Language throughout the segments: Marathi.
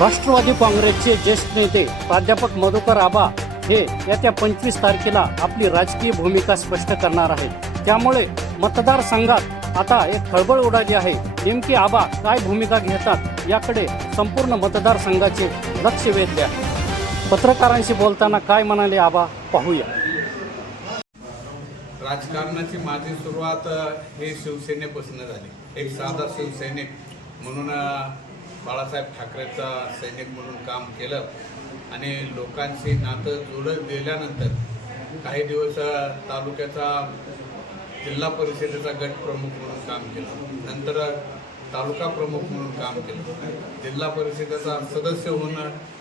राष्ट्रवादी काँग्रेसचे ज्येष्ठ नेते प्राध्यापक मधुकर आबा हे येत्या पंचवीस तारखेला आपली राजकीय भूमिका स्पष्ट करणार आहेत. त्यामुळे मतदारसंघात आता एक खळबळ उडाली आहे. नेमकी आबा काय भूमिका घेतात याकडे संपूर्ण मतदारसंघाचे लक्ष वेधले आहे. पत्रकारांशी बोलताना काय म्हणाले आबा? पाहूया. राजकारणाची माझी सुरुवात हे शिवसेनेपासून झाली. एक साधा शिवसैनिक म्हणून बाळासाहेब ठाकरेचा सैनिक म्हणून काम केलं आणि लोकांशी नातं जोडत गेल्यानंतर काही दिवस तालुक्याचा जिल्हा परिषदेचा गट प्रमुख म्हणून काम केलं. नंतर तालुका प्रमुख म्हणून काम केलं. जिल्हा परिषदेचा सदस्य होऊन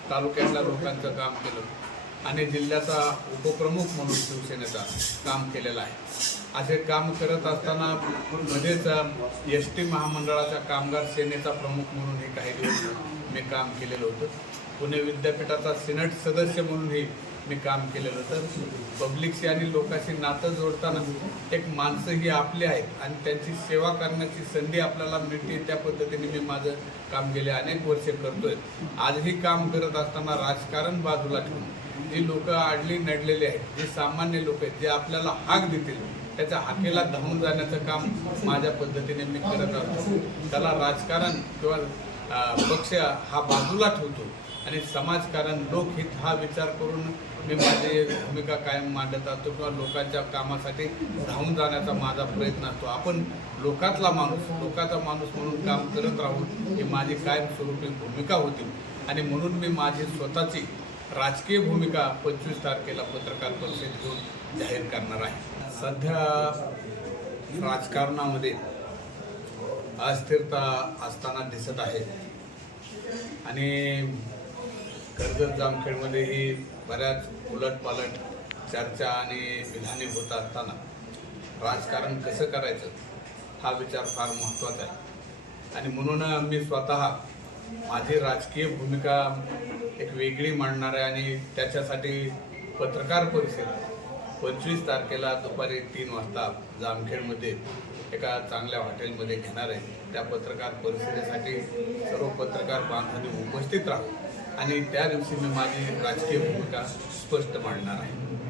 तालुक्यातल्या लोकांचं काम केलं. आणि जिल्ह्याचा उपप्रमुख म्हणून शिवसेनेचा काम केलेला आहे. असे काम करत असताना मध्येच एस टी महामंडळाच्या कामगार सेनेचा प्रमुख म्हणूनही काही दिवस मी काम केलेलं होतं. पुणे विद्यापीठाचा सिनेट सदस्य म्हणूनही मी काम केलेलं होतं. पब्लिकशी आणि लोकांशी नातं जोडताना एक माणसं ही आपली आहेत आणि त्यांची सेवा करण्याची संधी आपल्याला मिळते त्या पद्धतीने मी माझं काम गेले अनेक वर्षे करतोय. आजही काम करत असताना राजकारण बाजूला ठेवून जी लोक आडली नडलेली आहेत जे सामान्य लोक आहेत जे आपल्याला हाक देतील त्याच्या हाकेला धावून जाण्याचं काम माझ्या पद्धतीने मी करत असतो त्याला राजकारण किंवा पक्ष हा बाजूला ठेवतो आणि समाजकारण लोकहित हा विचार करून मी माझी भूमिका कायम मांडत असतो किंवा लोकांच्या कामासाठी धावून जाण्याचा माझा प्रयत्न असतो. आपण लोकातला माणूस लोकाचा माणूस म्हणून काम करत राहू ही माझी कायमस्वरूपी भूमिका होती. आणि म्हणून मी माझी स्वतःची राजकीय भूमिका पंचवीस तारखेला पत्रकार परिषद घेऊन जाहीर करणार आहे. सध्या राजकारणामध्ये अस्थिरता असताना दिसत आहे. आणि कर्जत जामखेडमध्येही बऱ्याच उलटपालट चर्चा आणि विधाने होत असताना राजकारण कसं करायचं हा विचार फार महत्त्वाचा आहे. आणि म्हणून मी स्वतः माझी राजकीय भूमिका एक वेगळी मांडणार आहे आणि त्याच्यासाठी पत्रकार परिषद पंचवीस तारखेला दुपारी तीन वाजता जामखेडमध्ये एका चांगल्या हॉटेलमध्ये घेणार आहे. त्या पत्रकार परिषदेसाठी सर्व पत्रकार बांधवांनी उपस्थित राहू आणि त्या दिवशी मी माझी राजकीय भूमिका स्पष्ट मांडणार आहे.